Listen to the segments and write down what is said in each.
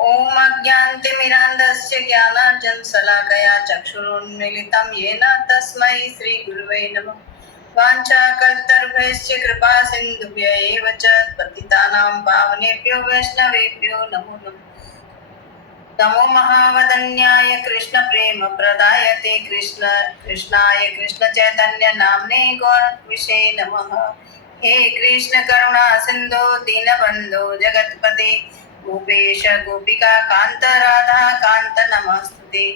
ॐ अज्ञानतिमिरान्धस्य ज्ञानार्जनशलाकया चक्षुरुन्मीलितं येन तस्मै श्रीगुरुवे नमः। वाञ्छाकल्पतरुभ्यश्च कृपासिन्धुभ्य एव च पतितानां पावनेभ्यो वैष्णवेभ्यो नमो नमः। नमो महावदन्याय कृष्णप्रेमप्रदायते कृष्णाय कृष्णचैतन्य नाम्ने गौरविषे नमः। हे कृष्ण करुणा सिन्धो दीनबन्धो जगत्पते गोपेश गोपिका कान्त राधा कान्त नमस्तुते।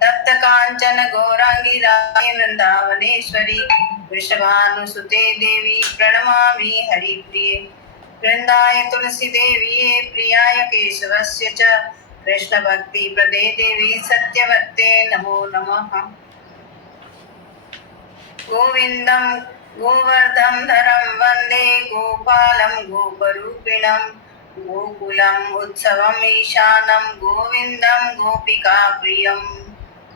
तप्त कांचन गौरांगी राधे वृंदावनेश्वरी वृषभानुसुते देवी प्रणमामि हरिप्रिये। वृंदाय तुलसी देवी प्रियाय केशवस्य च कृष्ण भक्ति प्रदे देवी सत्यवत्ते नमो नमः। गोविंदं गोवर्धनधरं वन्दे गोपालं गोपरूपिणं गोकुलम् उत्सवम् ईशानं गोविन्दं गोपिकाप्रियं।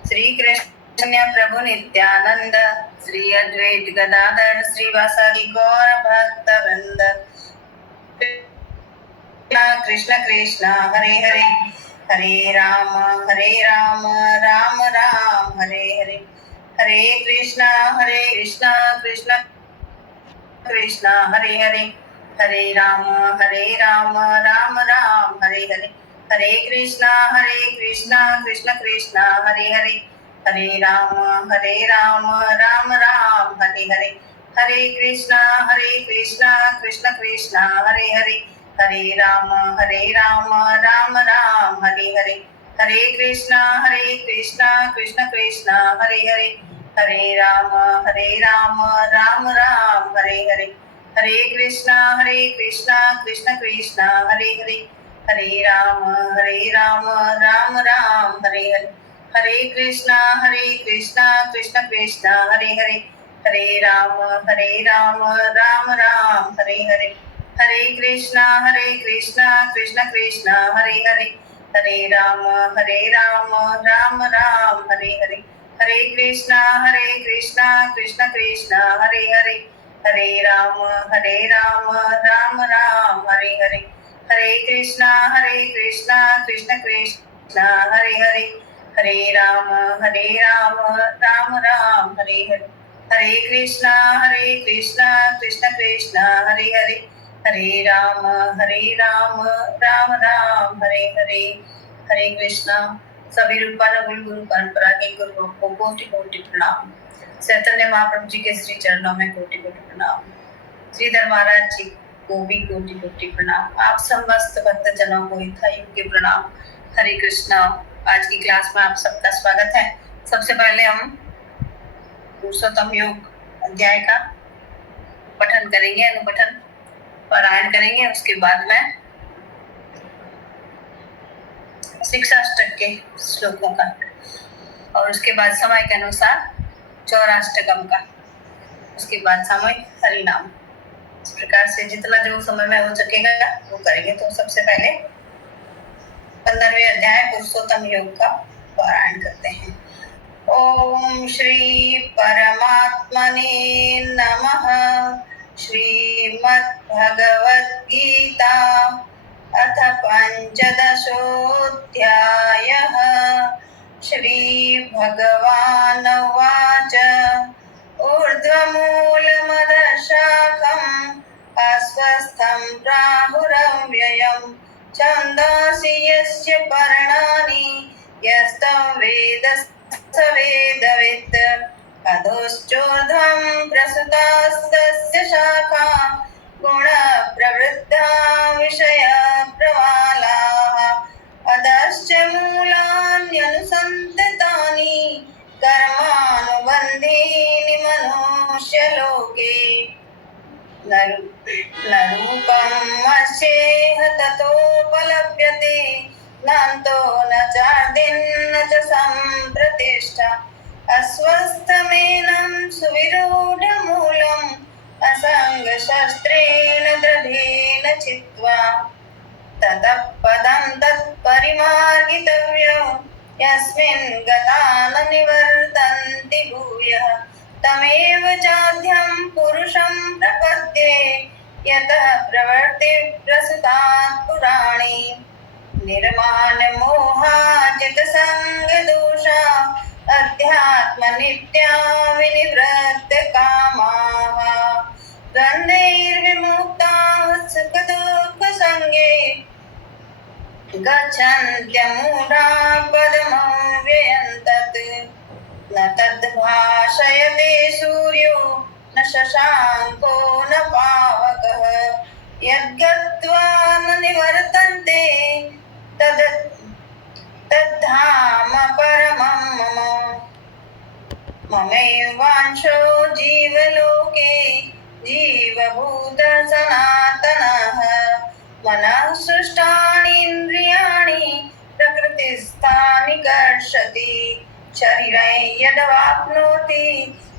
श्रीकृष्ण प्रभु नित्यानंद श्री अद्वैत गदाधर श्रीवासादि गौर भक्तवृंद। कृष्ण कृष्ण हरे हरे हरे राम राम राम हरे हरे हरे कृष्णा कृष्ण कृष्ण हरे हरे हरे राम राम राम हरे हरे हरे कृष्णा कृष्ण कृष्ण हरे हरे हरे राम राम राम हरे हरे हरे कृष्णा कृष्ण कृष्ण हरे हरे हरे राम राम राम हरे हरे हरे कृष्णा कृष्ण कृष्ण हरे हरे हरे राम राम राम हरे हरे हरे कृष्णा कृष्ण कृष्ण हरे हरे हरे राम राम राम हरे हरे हरे कृष्णा कृष्ण कृष्ण हरे हरे हरे राम राम राम हरे हरे हरे कृष्णा कृष्ण कृष्ण हरे हरे हरे राम राम राम हरे हरे हरे कृष्णा कृष्ण कृष्ण हरे हरे हरे राम राम राम हरे हरे हरे कृष्णा कृष्ण कृष्ण हरे हरे हरे राम राम राम हरे हरे हरे कृष्णा कृष्ण कृष्ण हरे हरे हरे राम राम राम हरे हरे हरे कृष्णा। सभी रूपानुकूल गुरु परंपरा के गुरुओं को कोटि कोटि प्रणाम। चैतन्य महाप्रभु जी के श्री चरणों में कोटि कोटि प्रणाम। श्रीधर महाराज जी को भी कोटि कोटि प्रणाम। आप समस्त भक्त जनों को यथायोग्य प्रणाम। हरे कृष्णा। आज की क्लास में आप सबका स्वागत है। सबसे पहले हम पुरुषोत्तम योग अध्याय का पठन करेंगे, अनुपठन पारायण करेंगे। उसके बाद में शिक्षाष्टक के श्लोकों का और उसके बाद समय के अनुसार चौराष्टकम का, उसके बाद सामूहिक हरिनाम। इस प्रकार से जितना जो समय में हो सकेगा वो करेंगे। तो सबसे पहले 15वें अध्याय पुरुषोत्तम योग का पारायण करते हैं। ओम श्री परमात्मने नमः। श्रीमद् भगवद गीता अथ पंचदशोऽध्यायः। श्री भगवानुवाच ऊर्ध्वमूलमदशाखम् अस्वस्थं प्राहुरव्ययं छन्दांसि यस्य पर्णानि यस्तं वेद स वेदवित्। अधोश्चोर्ध्वं प्रसृतास्तस्य शाखा गुणप्रवृद्धा विषयप्रवालाः। अधश्च मूलान्यनुसन्ततानि कर्मानुबन्धीनि मनुष्यलोके। न रूपम् अस्येह ततोपलभ्यते नान्तो न चादिर्न च सम्प्रतिष्ठा। अस्वस्थमेनं सुविरूढमूलम् असङ्गशस्त्रेण दृढेन चित्वा। ततः पदं तत्परिमार्गितव्यो यस्मिन् गता न निवर्तन्ति भूयः। तमेव चाद्यं पुरुषं प्रपद्ये यतः प्रवृत्तिः प्रसृतात् पुराणी। निर्माण मोहाजित संग दोषा अध्यात्म नित्या विनिवृत्त कामाः गन्धैर्विमुक्ताः सुख दुःख संगे गच्छन्त्यमूढा पदमव्ययं तत् न तद्भाषयते सूर्यो न शशाङ्को न पावकः यद्गत्वा न निवर्तन्ते तद्धाम परमं मम ममैवांशो जीवलोके जीवभूत सनातनः मनः सृष्टानीन्द्रियाणि प्रकृतिस्थानि कर्षति शरीरं यदवाप्नोति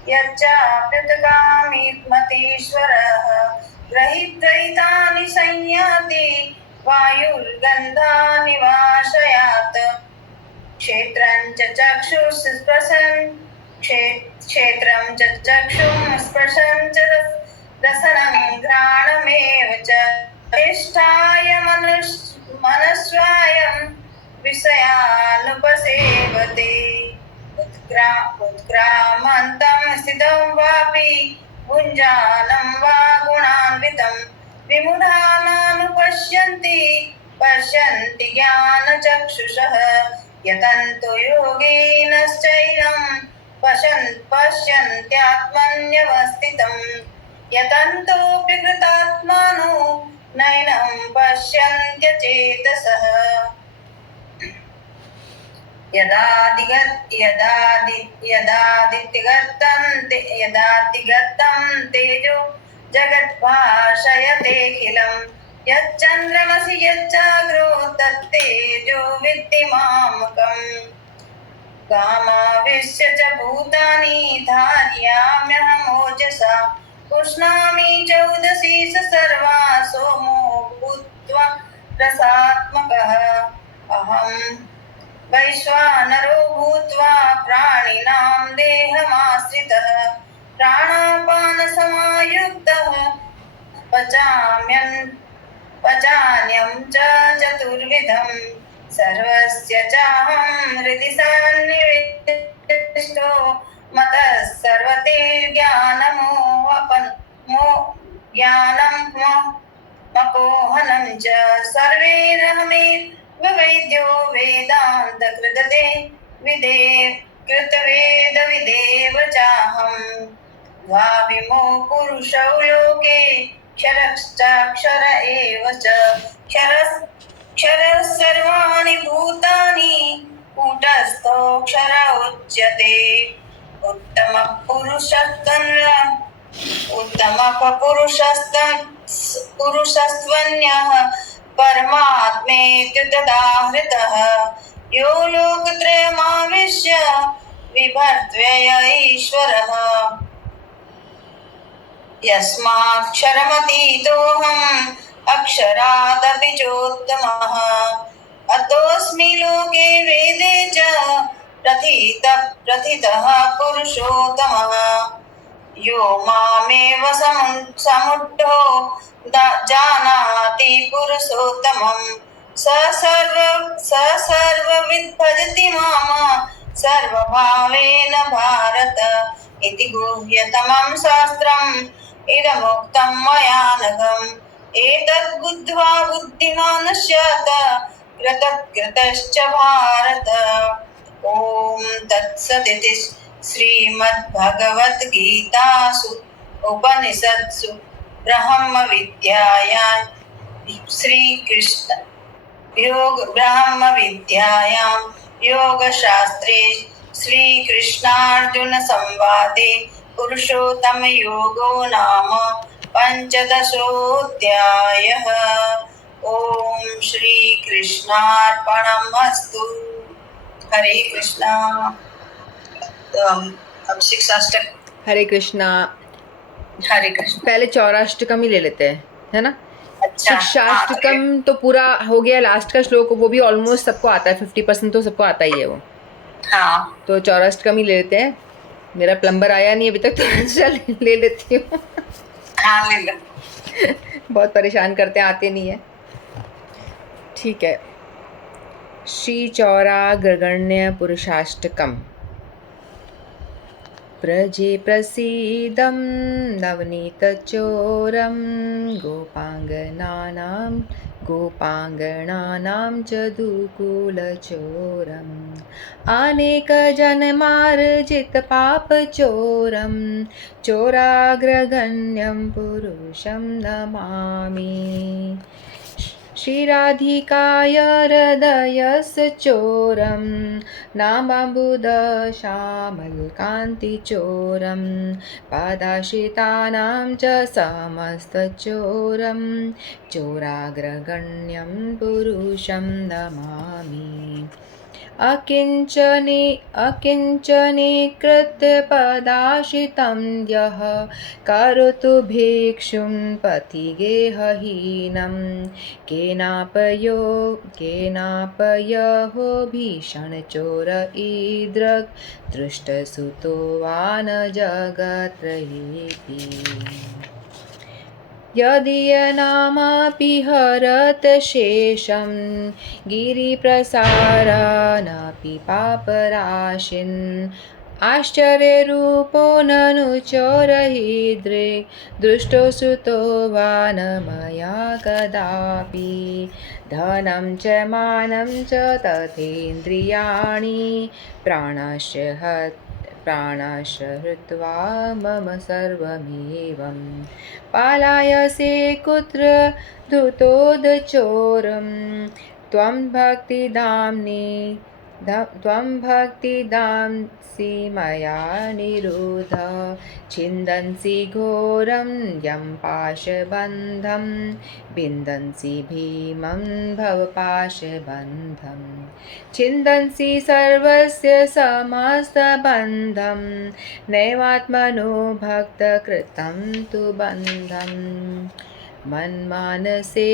यच्चाप्युत्कामित्मतीश्वरः ग्रहीत्वैतानि संयाति वायुर्गन्धानि वाशयात् क्षेत्रं च चक्षुः च रसनं घ्राणमेव च चेष्टाय मनस्वायं विषयानुपसेवते उत्क्रामन्तं स्थितं वापि भुञ्जानं वा गुणान्वितं विमूढानानुपश्यन्ति पश्यन्ति ज्ञानचक्षुषः यतन्तो योगिनश्चैनं पश्यन्त्यात्मन्यवस्थितं यतन्तोऽपि कृतात्मानो नैनं पश्यन्त्यचेतसः यदादिगतं तेजो जगद्भाषयतेऽखिलं यच्चन्द्रमसि यच्चाग्रो तत्तेजो विद्धि मामकम् गामाविश्य च भूतानि धारयाम्यहमोजसा पुष्णामि चौदसी स सर्वा सोमो भूत्वा रसात्मकः अहं वैश्वानरो भूत्वा प्राणिनां देहमाश्रितः प्राणापानसमायुक्तः पचान्यं च चतुर्विधं सर्वस्य चाहं हृदि सन्निविष्टो मतः सर्वतेर्ज्ञानमोहनं च सर्वैरहमेवैद्यो वेदान्तकृतते कृतवेदविदेव चाहं द्वाविमो पुरुषौ लोके क्षरश्चाक्षर एव च क्षरः सर्वाणि भूतानि कूटस्थोऽक्षर उच्यते उत्तमपुरुषस्त्वन्यः परमात्मेति तदाहृतः यो लोकत्रयमाविश्य बिभर्त्यय ईश्वरः यस्माक्षरमतीतोऽहम् अक्षरादपि चोत्तमः अतोऽस्मि लोके वेदे च प्रथितः पुरुषोत्तमः यो मामेव समुद्धो जानाति पुरुषोत्तमं स सर्वविद् भजति माम सर्वभावेन भारत इति गुह्यतमं शास्त्रम् इदमुक्तं मया नघम् एतद् बुद्ध्वा बुद्धिमान् स्यात् कृतकृतश्च भारत ॐ तत्सदिति श्रीमद्भगवद्गीतासु उपनिषत्सु ब्रह्मविद्यायां ब्रह्मविद्यायां योगशास्त्रे श्रीकृष्णार्जुन संवादे पुरुषोत्तमयोगो नाम पंचदशोऽध्यायः। ओम श्री कृष्णार्पणमस्तु। हरे कृष्णा। तो अब शिक्षाष्टक। हरे कृष्णा। हरे कृष्ण। पहले चौराष्टकम ही ले लेते हैं, है ना? अच्छा, शिक्षाष्टकम तो पूरा हो गया, लास्ट का श्लोक वो भी ऑलमोस्ट सबको आता है, 50% तो सबको आता ही है वो। हाँ, तो चौराष्टकम ही ले लेते हैं। मेरा प्लम्बर आया नहीं अभी तक, तो चल ले लेती हूँ। हाँ ले लो। बहुत परेशान करते हैं, आते नहीं है। ठीक है, श्रीचौराग्रगण्यपुरुषाष्टकम्। व्रजे प्रसीदं नवनीतचोरं गोपाङ्गनानां च दुकूलचोरम् अनेकजन्मार्जितपापचोरं चोराग्रगण्यं पुरुषं नमामि। श्रीराधिकाय हृदयस्य चोरं नामाम्बुदश्यामलकान्तिचोरं पादाश्रितानां च समस्तचोरं चोराग्रगण्यं पुरुषं नमामि। अकिञ्चनीकृत्य पदाश्रितं यः करोतु भिक्षुं पथिगेहहीनं केनापयो भीषणचोर ईदृक् दृष्टसुतो वा न जगत्त्रयेऽपि। यदीयनामपि हरत शेषं गिरिप्रसारानपि पापराशिन् आश्चर्यरूपो ननु चोरहीदृक् दृष्टो श्रुतो वा न मया कदापि। धनं च मानं च तथेन्द्रियाणि प्राणाश्च हृत्वा मम सर्वमेवं पालायसे कुत्र धृतोदचोरं त्वं भक्तिदांसि मया निरुद्ध छिन्दन्सि घोरं यं पाशबन्धं बिन्दन्सि भीमं भवपाशबन्धं छिन्दन्सि सर्वस्य समस्तबन्धं नैवात्मनो भक्तकृतं तु बन्धं। मन्मानसे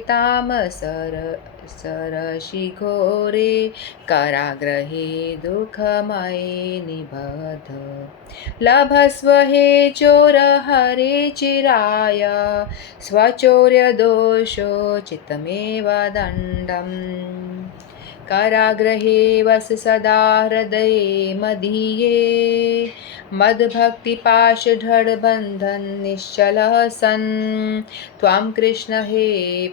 तामसरशिघोरे कराग्रहे दुःखमये निबध्य लभस्व हे चोर हरे चिराय स्वचौर्यदोषोचितमेव दण्डम्। कारागृहे वस सदा हृदये मदीये मद्भक्तिपाशदृढबन्धन् निश्चलः सन् त्वां कृष्ण हे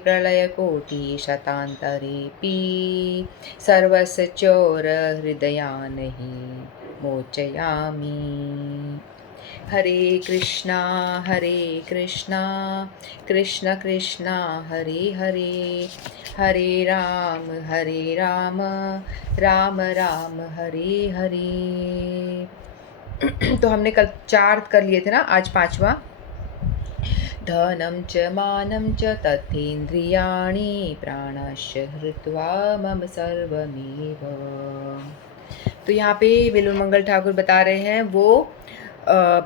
प्रलयकोटिशतान्तरेऽपि सर्वस्य चोरहृदयान् हि मोचयामि। हरे कृष्णा कृष्ण कृष्ण हरे हरे, हरे राम राम राम हरे हरे। तो हमने कल 4 कर लिए थे ना, आज 5वां। धनं च मानं च तथेन्द्रियाणि प्राणाश्च हृत्वा मम सर्वमेव। तो यहाँ पे बिल्वमंगल ठाकुर बता रहे हैं, वो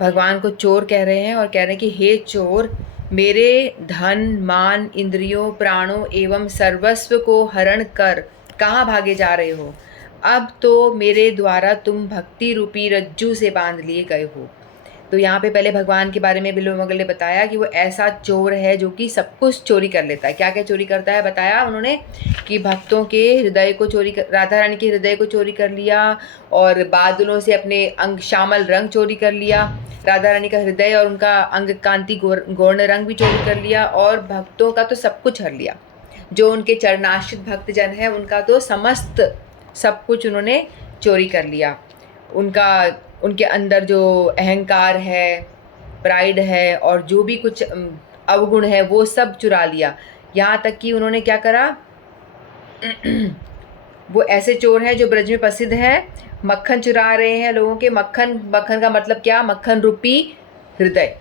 भगवान को चोर कह रहे हैं और कह रहे हैं कि हे चोर, मेरे धन मान इंद्रियों प्राणों एवं सर्वस्व को हरण कर कहाँ भागे जा रहे हो। अब तो मेरे द्वारा तुम भक्ति रूपी रज्जू से बांध लिए गए हो। तो यहाँ पे पहले भगवान के बारे में बिल्वमंगल ने बताया कि वो ऐसा चोर है जो कि सब कुछ चोरी कर लेता है। क्या क्या चोरी करता है बताया उन्होंने कि भक्तों के हृदय को राधा रानी के हृदय को चोरी कर लिया, और बादलों से अपने अंग श्यामल रंग चोरी कर लिया, राधा रानी का हृदय और उनका अंग कांति गौर्ण रंग भी चोरी कर लिया, और भक्तों का तो सब कुछ हर लिया। जो उनके चरणाश्रित भक्तजन है उनका तो समस्त सब कुछ उन्होंने चोरी कर लिया। उनके अंदर जो अहंकार है, प्राइड है और जो भी कुछ अवगुण है वो सब चुरा लिया। यहाँ तक कि उन्होंने क्या करा, वो ऐसे चोर हैं जो ब्रज में प्रसिद्ध हैं, मक्खन चुरा रहे हैं लोगों के। मक्खन का मतलब क्या, मक्खन रूपी हृदय।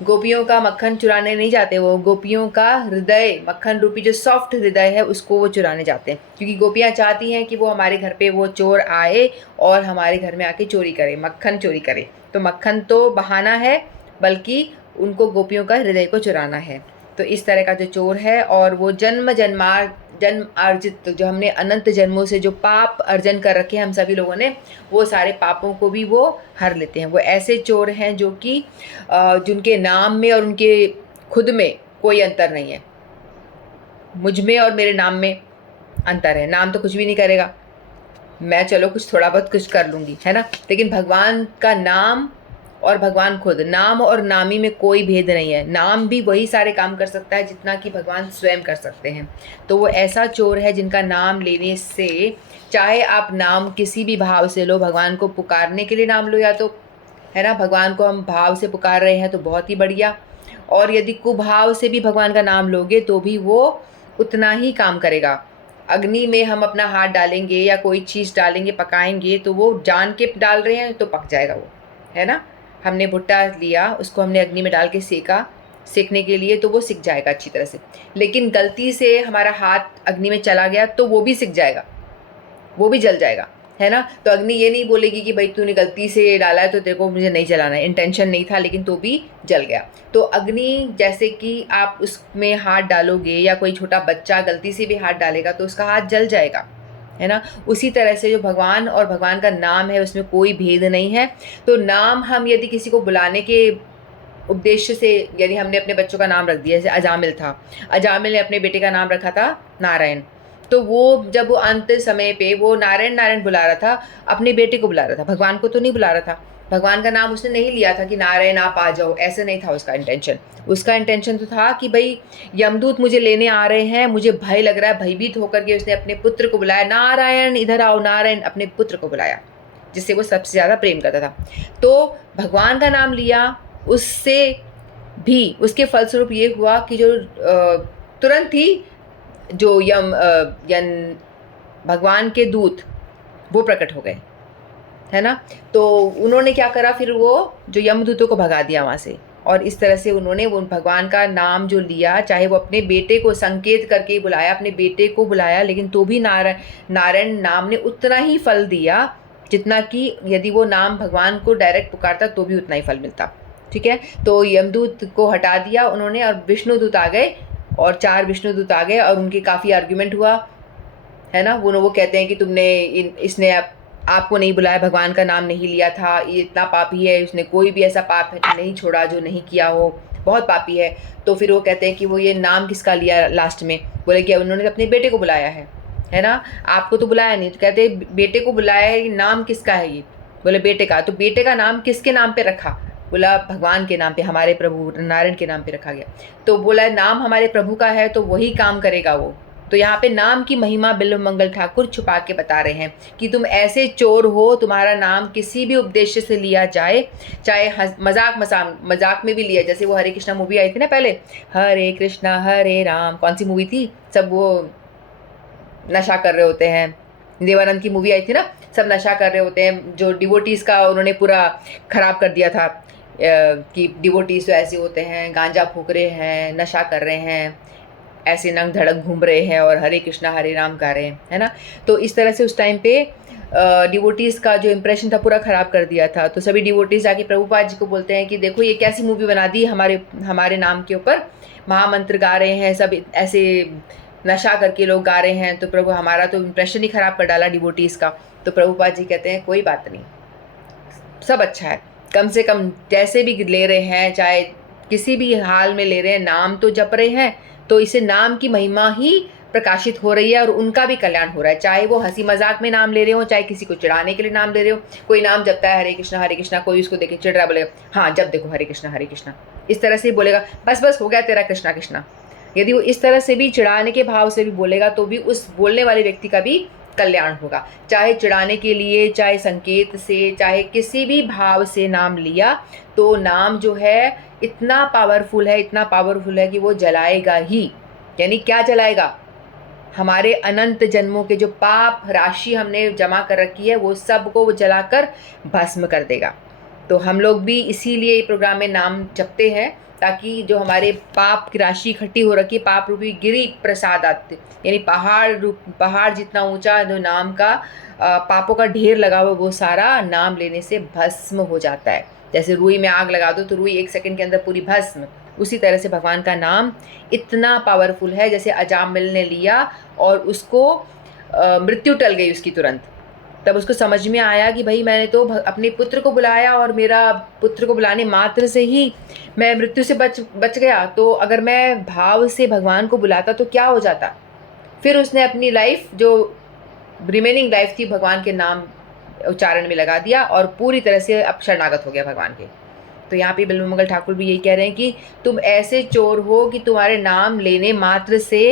गोपियों का मक्खन चुराने नहीं जाते, वो गोपियों का हृदय, मक्खन रूपी जो सॉफ्ट हृदय है उसको वो चुराने जाते हैं, क्योंकि गोपियाँ चाहती हैं कि वो हमारे घर पे वो चोर आए और हमारे घर में आके चोरी करे, मक्खन चोरी करे। तो मक्खन तो बहाना है, बल्कि उनको गोपियों का हृदय को चुराना है। तो इस तरह का जो चोर है, और वो जन्म अर्जित, जो हमने अनंत जन्मों से जो पाप अर्जन कर रखे हैं हम सभी लोगों ने, वो सारे पापों को भी वो हर लेते हैं। वो ऐसे चोर हैं जो कि जिनके नाम में और उनके खुद में कोई अंतर नहीं है। मुझ में और मेरे नाम में अंतर है। नाम तो कुछ भी नहीं करेगा, मैं चलो कुछ थोड़ा बहुत कुछ कर लूँगी, है ना। लेकिन भगवान का नाम और भगवान खुद, नाम और नामी में कोई भेद नहीं है। नाम भी वही सारे काम कर सकता है जितना कि भगवान स्वयं कर सकते हैं। तो वो ऐसा चोर है जिनका नाम लेने से, चाहे आप नाम किसी भी भाव से लो, भगवान को पुकारने के लिए नाम लो या तो, है ना, भगवान को हम भाव से पुकार रहे हैं तो बहुत ही बढ़िया, और यदि कुभाव से भी भगवान का नाम लोगे तो भी वो उतना ही काम करेगा। अग्नि में हम अपना हाथ डालेंगे या कोई चीज़ डालेंगे, पकाएंगे, तो वो जान के डाल रहे हैं तो पक जाएगा वो, है ना। हमने भुट्टा लिया, उसको हमने अग्नि में डाल के सेका, सेकने के लिए, तो वो सिक जाएगा अच्छी तरह से। लेकिन गलती से हमारा हाथ अग्नि में चला गया तो वो भी सिक जाएगा, वो भी जल जाएगा, है ना। तो अग्नि ये नहीं बोलेगी कि भाई तूने गलती से डाला है तो तेरे को मुझे नहीं जलाना है, इंटेंशन नहीं था लेकिन तो भी जल गया। तो अग्नि जैसे कि आप उसमें हाथ डालोगे या कोई छोटा बच्चा गलती से भी हाथ डालेगा तो उसका हाथ जल जाएगा, है ना। उसी तरह से जो भगवान और भगवान का नाम है उसमें कोई भेद नहीं है। तो नाम हम यदि किसी को बुलाने के उद्देश्य से, यदि हमने अपने बच्चों का नाम रख दिया, जैसे अजामिल था, अजामिल ने अपने बेटे का नाम रखा था नारायण, तो वो जब वो अंत समय पे वो नारायण नारायण बुला रहा था, अपने बेटे को बुला रहा था, भगवान को तो नहीं बुला रहा था। भगवान का नाम उसने नहीं लिया था कि नारायण आप आ जाओ, ऐसे नहीं था उसका इंटेंशन। उसका इंटेंशन तो था कि भाई यमदूत मुझे लेने आ रहे हैं, मुझे भय लग रहा है, भयभीत होकर के उसने अपने पुत्र को बुलाया, नारायण इधर आओ, नारायण, अपने पुत्र को बुलाया जिससे वो सबसे ज़्यादा प्रेम करता था। तो भगवान का नाम लिया, उससे भी उसके फलस्वरूप ये हुआ कि जो तुरंत ही जो भगवान के दूत वो प्रकट हो गए, है ना। तो उन्होंने क्या करा, फिर वो जो यमदूतों को भगा दिया वहाँ से, और इस तरह से उन्होंने वो भगवान का नाम जो लिया, चाहे वो अपने बेटे को संकेत करके बुलाया, अपने बेटे को बुलाया, लेकिन तो भी नारायण नाम ने उतना ही फल दिया जितना कि यदि वो नाम भगवान को डायरेक्ट पुकारता तो भी उतना ही फल मिलता, ठीक है। तो यमदूत को हटा दिया उन्होंने और विष्णुदूत आ गए, और 4 विष्णुदूत आ गए, और उनके काफ़ी आर्ग्यूमेंट हुआ, है ना। वो कहते हैं कि तुमने इसने आपको नहीं बुलाया, भगवान का नाम नहीं लिया था, ये इतना पापी है, उसने कोई भी ऐसा पाप है नहीं छोड़ा जो नहीं किया हो, बहुत पापी है। तो फिर वो कहते हैं कि वो ये नाम किसका लिया, लास्ट में बोले कि उन्होंने अपने बेटे को बुलाया है ना, आपको तो बुलाया नहीं। तो कहते बेटे को बुलाया है, नाम किसका है ये, बोले बेटे का। तो बेटे का नाम किसके नाम पे रखा, बोला भगवान के नाम पे, हमारे प्रभु नारायण के नाम पे रखा गया। तो बोला नाम हमारे प्रभु का है तो वही काम करेगा वो। तो यहाँ पे नाम की महिमा बिल्व मंगल ठाकुर छुपा के बता रहे हैं कि तुम ऐसे चोर हो, तुम्हारा नाम किसी भी उद्देश्य से लिया जाए, चाहे मजाक में भी लिया, जैसे वो हरे कृष्णा मूवी आई थी ना पहले, हरे कृष्णा हरे राम, कौन सी मूवी थी, सब वो नशा कर रहे होते हैं, देवानंद की मूवी आई थी ना, सब नशा कर रहे होते हैं, जो डिवोटीज़ का उन्होंने पूरा ख़राब कर दिया था कि डिवोटीज़ तो ऐसे होते हैं, गांजा फूक रहे हैं, नशा कर रहे हैं, ऐसे नंग धड़क घूम रहे हैं और हरे कृष्णा हरे राम गा रहे हैं, है ना। तो इस तरह से उस टाइम पे डिवोटीज़ का जो इम्प्रेशन था पूरा ख़राब कर दिया था। तो सभी डिवोटीज़ जाके प्रभुपाद जी को बोलते हैं कि देखो ये कैसी मूवी बना दी, हमारे नाम के ऊपर महामंत्र गा रहे हैं, सब ऐसे नशा करके लोग गा रहे हैं, तो प्रभु हमारा तो इम्प्रेशन ही ख़राब कर डाला डिवोटीज़ का। तो प्रभुपाद जी कहते हैं कोई बात नहीं, सब अच्छा है, कम से कम जैसे भी ले रहे हैं, चाहे किसी भी हाल में ले रहे हैं, नाम तो जप रहे हैं, तो इसे नाम की महिमा ही प्रकाशित हो रही है और उनका भी कल्याण हो रहा है। चाहे वो हंसी मजाक में नाम ले रहे हो, चाहे किसी को चिढ़ाने के लिए नाम ले रहे हो, कोई नाम जपता है हरे कृष्णा, कोई उसको देखे चिढ़ रहा, बोलेगा हाँ जब देखो हरे कृष्णा, इस तरह से बोलेगा बस हो गया तेरा कृष्णा कृष्णा। यदि वो इस तरह से भी चिढ़ाने के भाव से भी बोलेगा तो भी उस बोलने वाले व्यक्ति का भी कल्याण होगा। चाहे चिढ़ाने के लिए, चाहे संकेत से, चाहे किसी भी भाव से नाम लिया, तो नाम जो है इतना पावरफुल है कि वो जलाएगा ही। यानी क्या जलाएगा, हमारे अनंत जन्मों के जो पाप राशि हमने जमा कर रखी है वो सब को वो जलाकर भस्म कर देगा। तो हम लोग भी इसीलिए प्रोग्राम में नाम जपते हैं, ताकि जो हमारे पाप की राशि इकट्ठी हो रखी है, पाप रूपी गिरी प्रसादात, यानी पहाड़ जितना ऊंचा जो नाम का पापों का ढेर लगा हुआ, वो सारा नाम लेने से भस्म हो जाता है। जैसे रुई में आग लगा दो तो रुई 1 सेकंड के अंदर पूरी भस्म, उसी तरह से भगवान का नाम इतना पावरफुल है। जैसे अजामिल ने लिया और उसको मृत्यु टल गई उसकी तुरंत, तब उसको समझ में आया कि भाई मैंने तो अपने पुत्र को बुलाया और मेरा पुत्र को बुलाने मात्र से ही मैं मृत्यु से बच गया, तो अगर मैं भाव से भगवान को बुलाता तो क्या हो जाता। फिर उसने अपनी लाइफ जो रिमेनिंग लाइफ थी भगवान के नाम उच्चारण में लगा दिया और पूरी तरह से अब शरणागत हो गया भगवान के। तो यहाँ पे बिल्वमंगल ठाकुर भी यही कह रहे हैं कि तुम ऐसे चोर हो कि तुम्हारे नाम लेने मात्र से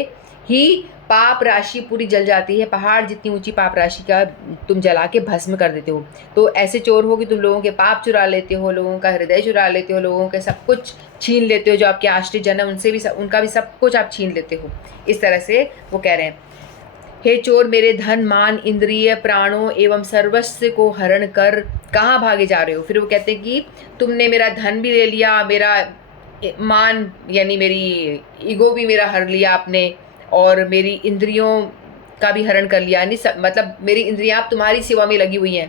ही पाप राशि पूरी जल जाती है, पहाड़ जितनी ऊंची पाप राशि का तुम जला के भस्म कर देते हो। तो ऐसे चोर हो कि तुम लोगों के पाप चुरा लेते हो, लोगों का हृदय चुरा लेते हो, लोगों के सब कुछ छीन लेते हो, जो आपके आश्रित जन है उनसे भी उनका भी सब कुछ आप छीन लेते हो। इस तरह से वो कह रहे हैं, हे चोर, मेरे धन मान इंद्रिय प्राणों एवं सर्वस्व को हरण कर कहाँ भागे जा रहे हो। फिर वो कहते हैं कि तुमने मेरा धन भी ले लिया, मेरा मान यानी मेरी ईगो भी मेरा हर लिया आपने, और मेरी इंद्रियों का भी हरण कर लिया। यानी मतलब मेरी इंद्रियां अब तुम्हारी सेवा में लगी हुई हैं।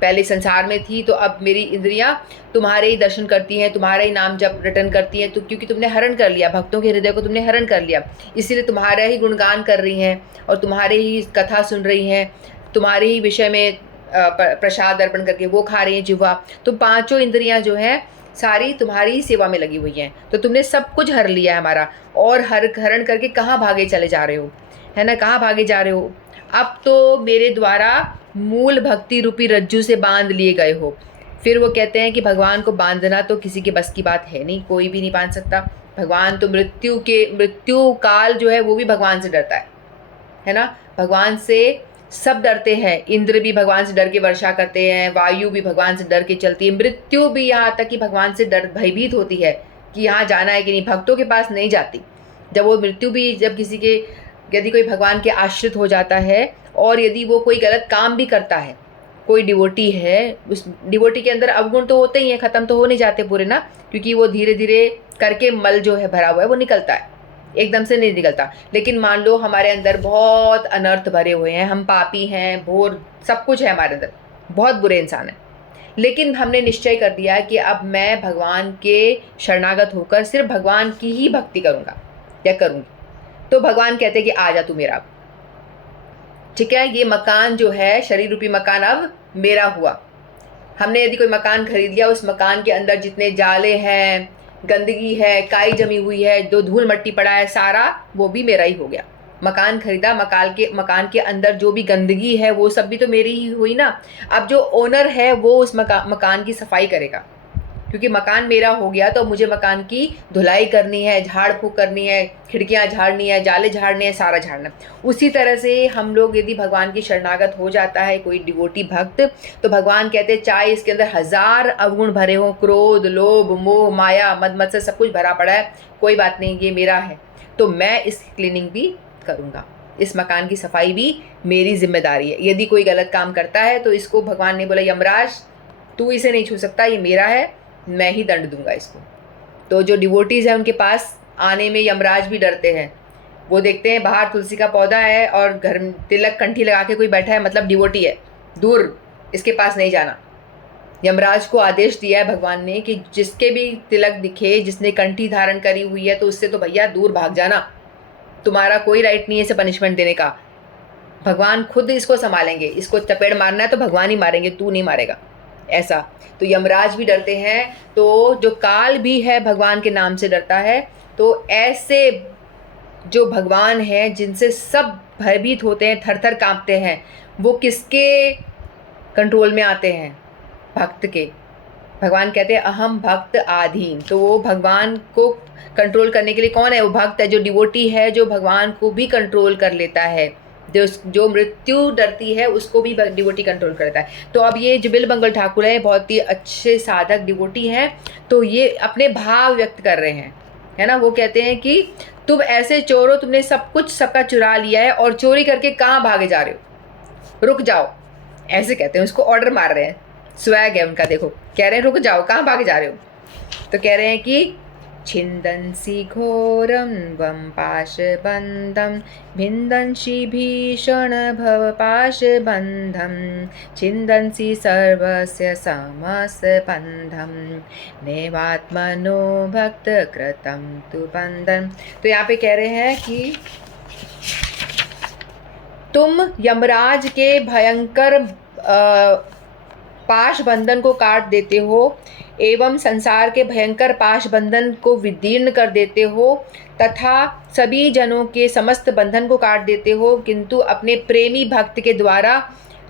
पहले संसार में थी तो अब मेरी इंद्रियां तुम्हारे ही दर्शन करती हैं, तुम्हारा ही नाम जब रिटर्न करती हैं, तो क्योंकि तुमने हरण कर लिया, भक्तों के हृदय को तुमने हरण कर लिया, इसीलिए तुम्हारा ही गुणगान कर रही हैं और तुम्हारे ही कथा सुन रही हैं, तुम्हारे ही विषय में प्रसाद अर्पण करके वो खा रही हैं जिह्वा। तो पांचों इंद्रियां जो हैं सारी तुम्हारी ही सेवा में लगी हुई हैं। तो तुमने सब कुछ हर लिया है हमारा, और हरण करके कहाँ भागे चले जा रहे हो, है ना, कहाँ भागे जा रहे हो। अब तो मेरे द्वारा मूल भक्ति रूपी रज्जू से बांध लिए गए हो। फिर वो कहते हैं कि भगवान को बांधना तो किसी के बस की बात है नहीं, कोई भी नहीं बांध सकता। भगवान तो मृत्यु काल जो है वो भी भगवान से डरता है ना। भगवान से सब डरते हैं, इंद्र भी भगवान से डर के वर्षा करते हैं, वायु भी भगवान से डर के चलती है, मृत्यु भी यहाँ तक कि भगवान से भयभीत होती है कि यहाँ जाना है कि नहीं, भक्तों के पास नहीं जाती। जब वो मृत्यु भी, जब किसी के, यदि कोई भगवान के आश्रित हो जाता है और यदि वो कोई गलत काम भी करता है, कोई डिवोटी है, उस डिवोटी के अंदर अवगुण तो होते ही हैं, ख़त्म तो हो नहीं जाते पूरे ना, क्योंकि वो धीरे धीरे करके मल जो है भरा हुआ है वो निकलता है, एकदम से नहीं निकलता। लेकिन मान लो हमारे अंदर बहुत अनर्थ भरे हुए हैं, हम पापी हैं, भोर सब कुछ है हमारे अंदर, बहुत बुरे इंसान हैं, लेकिन हमने निश्चय कर दिया कि अब मैं भगवान के शरणागत होकर सिर्फ भगवान की ही भक्ति करूँगा या करूँगी। तो भगवान कहते हैं कि आ जा तू मेरा, ठीक है, ये मकान जो है शरीर रूपी मकान अब मेरा हुआ। हमने यदि कोई मकान खरीद लिया, उस मकान के अंदर जितने जाले हैं, गंदगी है, काई जमी हुई है, जो धूल मट्टी पड़ा है, सारा वो भी मेरा ही हो गया। मकान खरीदा, मकान के अंदर जो भी गंदगी है वो सब भी तो मेरी ही हुई ना। अब जो ओनर है वो उस मकान की सफाई करेगा, क्योंकि मकान मेरा हो गया तो मुझे मकान की धुलाई करनी है, झाड़ फूक करनी है, खिड़कियां झाड़नी है, जाले झाड़ने हैं, सारा झाड़ना। उसी तरह से हम लोग यदि भगवान की शरणागत हो जाता है कोई डिवोटी भक्त, तो भगवान कहते हैं चाहे इसके अंदर 1000 अवगुण भरे हों, क्रोध, लोभ, मोह, माया, मद मत्सर सब कुछ भरा पड़ा है, कोई बात नहीं, ये मेरा है, तो मैं इसकी क्लीनिंग भी करूँगा, इस मकान की सफाई भी मेरी जिम्मेदारी है। यदि कोई गलत काम करता है तो इसको भगवान ने बोला, यमराज तू इसे नहीं छू सकता, ये मेरा है, मैं ही दंड दूंगा इसको। तो जो डिवोटीज़ हैं उनके पास आने में यमराज भी डरते हैं। वो देखते हैं बाहर तुलसी का पौधा है और घर में तिलक कंठी लगा के कोई बैठा है, मतलब डिवोटी है, दूर, इसके पास नहीं जाना। यमराज को आदेश दिया है भगवान ने कि जिसके भी तिलक दिखे, जिसने कंठी धारण करी हुई है, तो उससे तो भैया दूर भाग जाना, तुम्हारा कोई राइट नहीं है इसे पनिशमेंट देने का। भगवान खुद इसको संभालेंगे, इसको चपेड़ मारना है तो भगवान ही मारेंगे, तू नहीं मारेगा, ऐसा। तो यमराज भी डरते हैं। तो जो काल भी है भगवान के नाम से डरता है। तो ऐसे जो भगवान हैं जिनसे सब भयभीत होते हैं, थर थर कांपते हैं, वो किसके कंट्रोल में आते हैं? भक्त के। भगवान कहते हैं अहम भक्त आधीन। तो वो भगवान को कंट्रोल करने के लिए कौन है? वो भक्त है, जो डिवोटी है, जो भगवान को भी कंट्रोल कर लेता है। जो मृत्यु डरती है उसको भी डिवोटी कंट्रोल करता है। तो अब ये जो बिल्वमंगल ठाकुर है बहुत ही अच्छे साधक डिवोटी हैं, तो ये अपने भाव व्यक्त कर रहे हैं, है ना। वो कहते हैं कि तुम ऐसे चोर हो, तुमने सब कुछ सबका चुरा लिया है और चोरी करके कहाँ भागे जा रहे हो, रुक जाओ, ऐसे कहते हैं। उसको ऑर्डर मार रहे हैं, स्वैग है उनका, देखो, कह रहे हैं रुक जाओ, कहाँ भागे जा रहे हो। तो कह रहे हैं कि छिन्दन्सि घोरं वं पाशबन्धं भिन्दन्सि भीषण भवपाशबन्धं छिन्दन्सि सर्वस्य समस्तबन्धं नैवात्मनो भक्तकृतं तु बन्धन। तो यहाँ पे कह रहे हैं कि तुम यमराज के भयंकर पाश बंधन को काट देते हो एवं संसार के भयंकर पाश बंधन को विदीर्ण कर देते हो तथा सभी जनों के समस्त बंधन को काट देते हो, किंतु अपने प्रेमी भक्त के द्वारा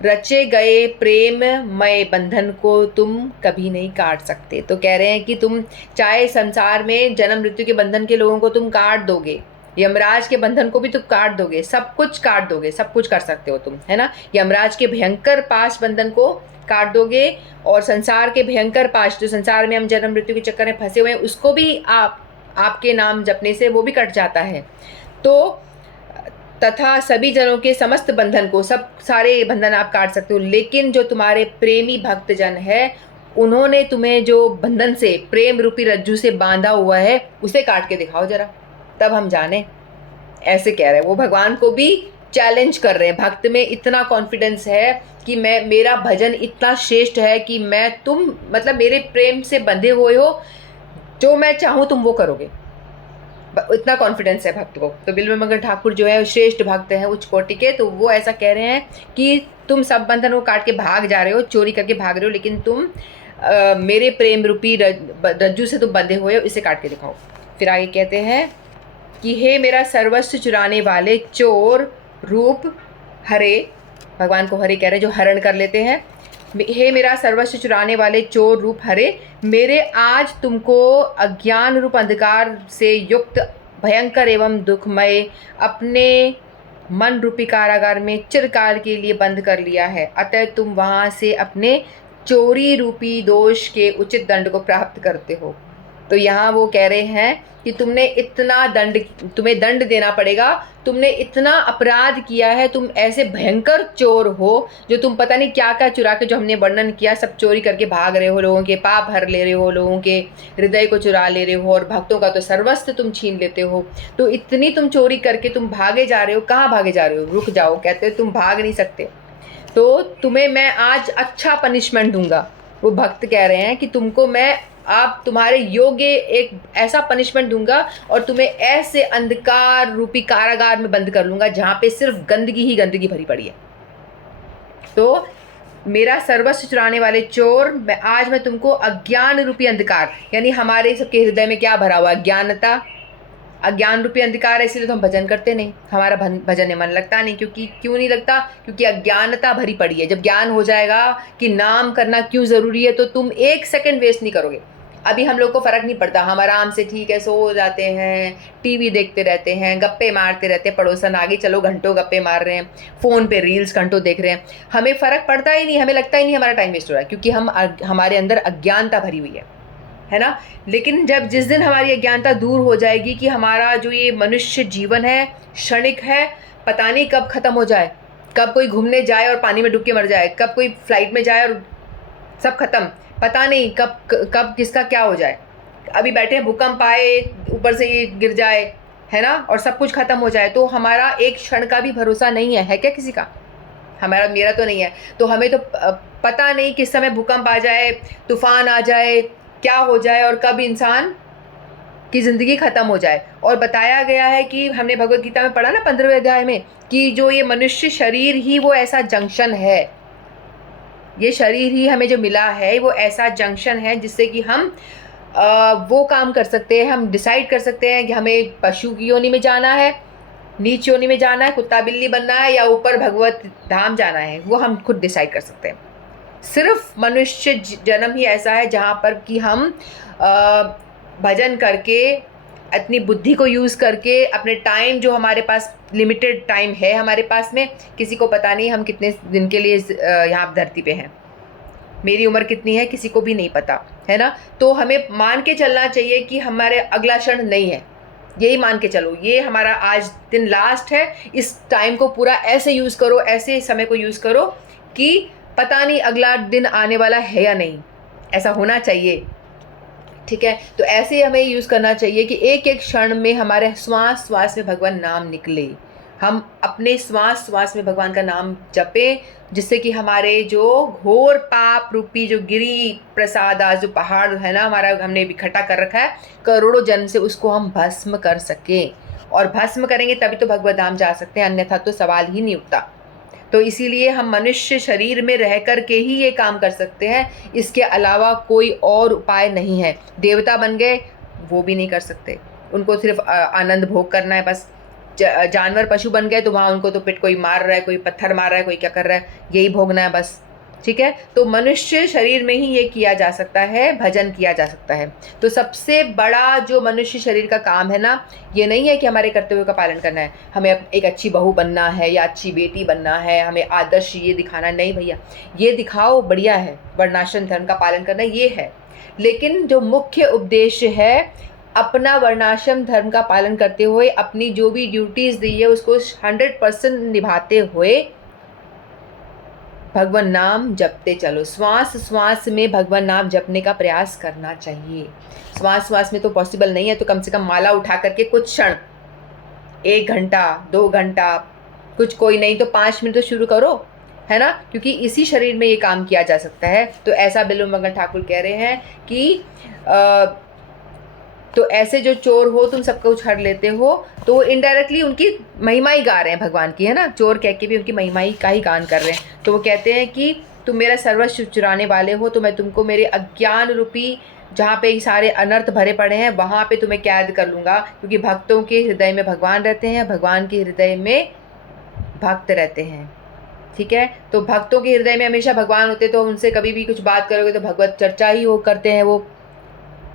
रचे गए प्रेममय बंधन को तुम कभी नहीं काट सकते। तो कह रहे हैं कि तुम चाहे संसार में जन्म मृत्यु के बंधन के लोगों को तुम काट दोगे, यमराज के बंधन को भी तुम काट दोगे, सब कुछ काट दोगे, सब कुछ कर सकते हो तुम, है ना। यमराज के भयंकर पाश बंधन को काट दोगे और संसार के भयंकर पाश, जो संसार में हम जन्म मृत्यु के चक्कर में फंसे हुए हैं, उसको भी आपके नाम जपने से वो भी कट जाता है। तो तथा सभी जनों के समस्त बंधन को, सब सारे बंधन आप काट सकते हो, लेकिन जो तुम्हारे प्रेमी भक्तजन है उन्होंने तुम्हें जो बंधन से, प्रेम रूपी रज्जू से बांधा हुआ है, उसे काट के दिखाओ जरा, तब हम जाने। ऐसे कह रहे हैं वो, भगवान को भी चैलेंज कर रहे हैं। भक्त में इतना कॉन्फिडेंस है कि मेरा भजन इतना श्रेष्ठ है कि तुम मतलब मेरे प्रेम से बंधे हुए हो, जो मैं चाहूँ तुम वो करोगे, इतना कॉन्फिडेंस है भक्त को। तो बिल्वमंगल ठाकुर जो है श्रेष्ठ भक्त हैं उच्च कोटि के, तो वो ऐसा कह रहे हैं कि तुम सब बंधन को काट के भाग जा रहे हो, चोरी करके भाग रहे हो, लेकिन तुम मेरे प्रेम रूपी रज्जू से तुम बंधे हुए हो, इसे काट के दिखाओ। फिर आगे कहते हैं कि हे मेरा सर्वस्व चुराने वाले चोर रूप हरे, भगवान को हरे कह रहे हैं जो हरण कर लेते हैं। हे मेरा सर्वस्व चुराने वाले चोर रूप हरे, मेरे आज तुमको अज्ञान रूप अंधकार से युक्त भयंकर एवं दुखमय अपने मन रूपी कारागार में चिरकाल के लिए बंद कर लिया है, अतः तुम वहाँ से अपने चोरी रूपी दोष के उचित दंड को प्राप्त करते हो। तो यहाँ वो कह रहे हैं कि तुम्हें दंड देना पड़ेगा, तुमने इतना अपराध किया है, तुम ऐसे भयंकर चोर हो जो तुम पता नहीं क्या क्या चुरा के, जो हमने वर्णन किया, सब चोरी करके भाग रहे हो, लोगों के पाप भर ले रहे हो, लोगों के हृदय को चुरा ले रहे हो और भक्तों का तो सर्वस्व तुम छीन लेते हो। तो इतनी तुम चोरी करके तुम भागे जा रहे हो, कहाँ भागे जा रहे हो? रुक जाओ, कहते हो तुम भाग नहीं सकते, तो तुम्हें मैं आज अच्छा पनिशमेंट दूंगा। वो भक्त कह रहे हैं कि तुमको मैं आप तुम्हारे योग्य एक ऐसा पनिशमेंट दूंगा और तुम्हें ऐसे अंधकार रूपी कारागार में बंद कर लूंगा जहां पे सिर्फ गंदगी ही गंदगी भरी पड़ी है। तो मेरा सर्वस्व चुराने वाले चोर, आज मैं तुमको अज्ञान रूपी अंधकार, यानी हमारे सबके हृदय में क्या भरा हुआ? अज्ञानता, अज्ञान रूपी अंधकार है, इसलिए तो हम भजन करते नहीं, हमारा भजन में मन लगता नहीं। क्यों नहीं लगता? क्योंकि अज्ञानता भरी पड़ी है। जब ज्ञान हो जाएगा कि नाम करना क्यों ज़रूरी है, तो तुम एक सेकंड वेस्ट नहीं करोगे। अभी हम लोग को फ़र्क नहीं पड़ता, हम आराम से ठीक है सो जाते हैं, टीवी देखते रहते हैं, गप्पे मारते रहते हैं, पड़ोसन आगे चलो घंटों गप्पे मार रहे हैं, फ़ोन पे रील्स घंटों देख रहे हैं, हमें फ़र्क पड़ता ही नहीं, हमें लगता ही नहीं हमारा टाइम वेस्ट हो रहा है, क्योंकि हमारे अंदर अज्ञानता भरी हुई है ना। लेकिन जिस दिन हमारी अज्ञानता दूर हो जाएगी कि हमारा जो ये मनुष्य जीवन है क्षणिक है, पता नहीं कब ख़त्म हो जाए, कब कोई घूमने जाए और पानी में डूब के मर जाए, कब कोई फ्लाइट में जाए और सब खत्म, पता नहीं कब किसका क्या हो जाए। अभी बैठे हैं, भूकंप आए, ऊपर से ये गिर जाए, है ना, और सब कुछ खत्म हो जाए, तो हमारा एक क्षण का भी भरोसा नहीं है क्या किसी का? मेरा तो नहीं है। तो हमें तो पता नहीं किस समय भूकंप आ जाए, तूफान आ जाए, क्या हो जाए और कब इंसान की ज़िंदगी ख़त्म हो जाए। और बताया गया है कि हमने भगवद गीता में पढ़ा ना 15वें अध्याय में, कि जो ये मनुष्य शरीर ही वो ऐसा जंक्शन है, ये शरीर ही हमें जो मिला है वो ऐसा जंक्शन है जिससे कि हम वो काम कर सकते हैं, हम डिसाइड कर सकते हैं कि हमें पशु की योनि में जाना है, नीच योनि में जाना है, कुत्ता बिल्ली बनना है, या ऊपर भगवत धाम जाना है, वो हम खुद डिसाइड कर सकते हैं। सिर्फ मनुष्य जन्म ही ऐसा है जहाँ पर कि हम भजन करके, अपनी बुद्धि को यूज़ करके, अपने टाइम जो हमारे पास लिमिटेड टाइम है हमारे पास में, किसी को पता नहीं हम कितने दिन के लिए यहाँ धरती पे हैं, मेरी उम्र कितनी है किसी को भी नहीं पता, है ना। तो हमें मान के चलना चाहिए कि हमारे अगला क्षण नहीं है, यही मान के चलो, ये हमारा आज दिन लास्ट है, इस टाइम को पूरा ऐसे यूज़ करो, ऐसे समय को यूज़ करो कि पता नहीं अगला दिन आने वाला है या नहीं, ऐसा होना चाहिए, ठीक है। तो ऐसे हमें यूज़ करना चाहिए कि एक एक क्षण में हमारे श्वास श्वास में भगवान नाम निकले, हम अपने श्वास श्वास में भगवान का नाम जपें, जिससे कि हमारे जो घोर पाप रूपी जो गिरी प्रसाद, आज जो पहाड़ है ना हमारा, हमने इकट्ठा कर रखा है करोड़ों जन्म से, उसको हम भस्म कर सकें, और भस्म करेंगे तभी तो भगवत धाम जा सकते हैं, अन्यथा तो सवाल ही नहीं उठता। तो इसीलिए हम मनुष्य शरीर में रह कर के ही ये काम कर सकते हैं, इसके अलावा कोई और उपाय नहीं है। देवता बन गए, वो भी नहीं कर सकते, उनको सिर्फ आनंद भोग करना है बस। जानवर पशु बन गए तो वहाँ उनको तो पिट कोई मार रहा है, कोई पत्थर मार रहा है, कोई क्या कर रहा है, यही भोगना है बस। ठीक है, तो मनुष्य शरीर में ही ये किया जा सकता है, भजन किया जा सकता है। तो सबसे बड़ा जो मनुष्य शरीर का काम है ना, ये नहीं है कि हमारे कर्तव्यों का पालन करना है, हमें एक अच्छी बहू बनना है या अच्छी बेटी बनना है, हमें आदर्श ये दिखाना है, नहीं भैया, ये दिखाओ बढ़िया है, वर्णाश्रम धर्म का पालन करना ये है, लेकिन जो मुख्य उद्देश्य है अपना वर्णाश्रम धर्म का पालन करते हुए अपनी जो भी ड्यूटीज़ दी है उसको 100% निभाते हुए भगवान नाम जपते चलो। श्वास श्वास में भगवान नाम जपने का प्रयास करना चाहिए। श्वास श्वास में तो पॉसिबल नहीं है, तो कम से कम माला उठा करके कुछ क्षण, 1 घंटा 2 घंटा, कुछ कोई नहीं तो 5 मिनट तो शुरू करो, है ना, क्योंकि इसी शरीर में ये काम किया जा सकता है। तो ऐसा बिल्व मंगल ठाकुर कह रहे हैं कि तो ऐसे जो चोर हो तुम सबको उछाड़ लेते हो, तो इनडायरेक्टली उनकी महिमा ही गा रहे हैं भगवान की, है ना, चोर कह के भी उनकी महिमा ही का ही गान कर रहे हैं। तो वो कहते हैं कि तुम मेरा सर्वस्व चुराने वाले हो, तो मैं तुमको मेरे अज्ञान रूपी जहाँ पे सारे अनर्थ भरे पड़े हैं वहाँ पे तुम्हें कैद कर लूँगा, क्योंकि भक्तों के हृदय में भगवान रहते हैं, भगवान के हृदय में भक्त रहते हैं। ठीक है, तो भक्तों के हृदय में हमेशा भगवान होते, तो उनसे कभी भी कुछ बात करोगे तो भगवत चर्चा ही वो करते हैं। वो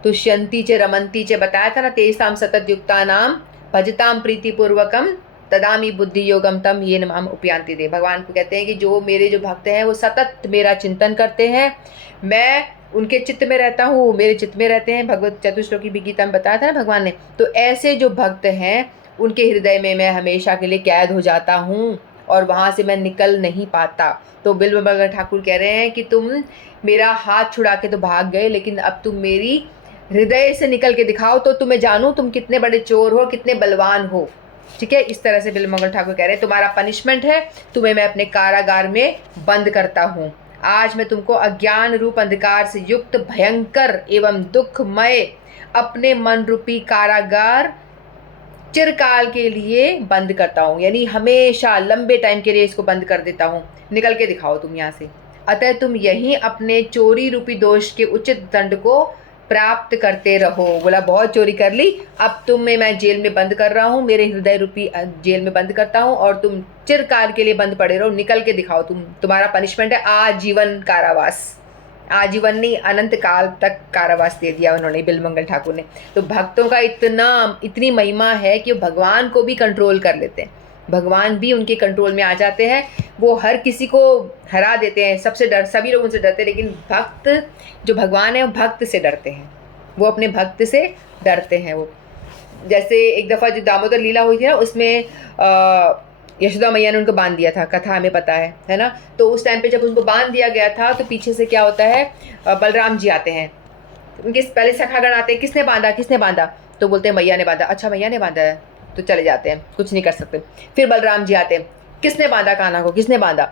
तुष्यंती च रमंती च बताया था ना, तेसाम सतत युक्ता नाम भजताम प्रीतिपूर्वकम तदामी बुद्धि योगम तम ये नाम उपयांति दे। भगवान को कहते हैं कि जो मेरे जो भक्त हैं वो सतत मेरा चिंतन करते हैं, मैं उनके चित्त में रहता हूँ, मेरे चित्त में रहते हैं। भगवत चतुश्लोकी भी गीता में बताया था ना भगवान ने। तो ऐसे जो भक्त हैं उनके हृदय में मैं हमेशा के लिए कैद हो जाता हूँ और वहाँ से मैं निकल नहीं पाता। तो बिल्व मंगल ठाकुर कह रहे हैं कि तुम मेरा हाथ छुड़ा के तो भाग गए, लेकिन अब तुम मेरी हृदय से निकल के दिखाओ तो तुम्हें जानूं तुम कितने बड़े चोर हो, कितने बलवान हो। ठीक है, इस तरह से बिल्व मंगल ठाकुर कह रहे हैं तुम्हारा पनिशमेंट है, तुम्हें मैं अपने कारागार में बंद करता हूँ। आज मैं तुमको अज्ञान रूप अंधकार से युक्त भयंकर एवं दुखमय अपने मन रूपी कारागार चिरकाल के लिए बंद करता हूँ, यानी हमेशा लंबे टाइम के लिए इसको बंद कर देता हूँ, निकल के दिखाओ तुम यहाँ से। अतः तुम यहीं अपने चोरी रूपी दोष के उचित दंड को प्राप्त करते रहो। बोला बहुत चोरी कर ली, अब तुम्हें मैं जेल में बंद कर रहा हूँ, मेरे हृदय रूपी जेल में बंद करता हूँ और तुम चिरकाल के लिए बंद पड़े रहो, निकल के दिखाओ। तुम्हारा पनिशमेंट है आजीवन कारावास, आजीवन नहीं अनंत काल तक कारावास दे दिया उन्होंने, बिल्व मंगल ठाकुर ने। तो भक्तों का इतनी महिमा है कि भगवान को भी कंट्रोल कर लेते हैं, भगवान भी उनके कंट्रोल में आ जाते हैं, वो हर किसी को हरा देते हैं। सभी लोग उनसे डरते हैं, लेकिन भक्त जो भगवान है वो भक्त से डरते हैं, वो अपने भक्त से डरते हैं। वो जैसे एक दफ़ा जो दामोदर लीला हुई थी ना, उसमें यशोदा मैया ने उनको बांध दिया था, कथा हमें पता है ना। तो उस टाइम पे जब उनको बांध दिया गया था तो पीछे से क्या होता है, बलराम जी आते हैं, उनके पहले सखागण आते हैं, किसने बांधा, तो बोलते हैं मैया ने बांधा। अच्छा मैया ने बांधा है, तो चले जाते हैं, कुछ नहीं कर सकते। फिर बलराम जी आते हैं, किसने बांधा कान्हा को, किसने बांधा,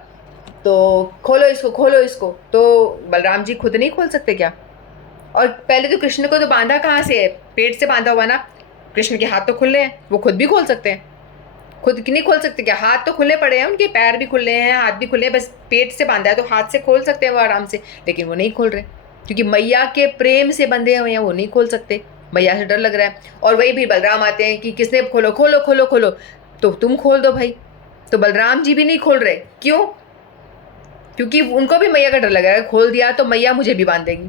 तो खोलो इसको, तो बलराम जी खुद नहीं खोल सकते क्या? और पहले तो कृष्ण को तो बांधा कहाँ से है, पेट से बांधा हुआ ना, कृष्ण के हाथ तो खुले हैं, वो खुद भी खोल सकते हैं, खुद नहीं खोल सकते क्या? हाथ तो खुले पड़े हैं, उनके पैर भी खुले हैं, हाथ भी खुले हैं, बस पेट से बांधा है तो हाथ से खोल सकते हैं वो आराम से, लेकिन वो नहीं खोल रहे क्योंकि मैया के प्रेम से बंधे हुए हैं, वो नहीं खोल सकते, मैया से डर लग रहा है। और वही भी बलराम आते हैं कि किसने खोलो, तो तुम खोल दो भाई, तो बलराम जी भी नहीं खोल रहे, क्यों? क्योंकि उनको भी मैया का डर लग रहा है, खोल दिया तो मैया मुझे भी बांध देगी,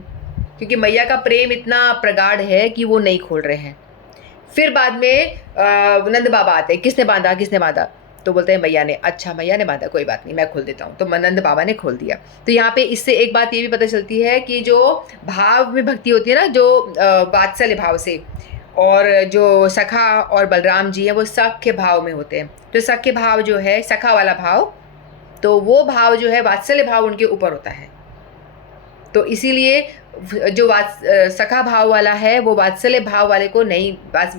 क्योंकि मैया का प्रेम इतना प्रगाढ़ है कि वो नहीं खोल रहे हैं। फिर बाद में नंद बाबा आते हैं, किसने बांधा, तो बोलते हैं मैया ने। अच्छा मैया ने बांधा, कोई बात नहीं मैं खोल देता हूँ, तो नंद बाबा ने खोल दिया। तो यहाँ पे इससे एक बात ये भी पता चलती है कि जो भाव में भक्ति होती है ना, जो वात्सल्य भाव से, और जो सखा और बलराम जी है वो सख्य भाव में होते हैं। तो सख्य भाव जो है, सखा वाला भाव, तो वो भाव जो है वात्सल्य भाव उनके ऊपर होता है। तो इसीलिए जो सखा भाव वाला है वो वात्सल्य भाव वाले को नहीं,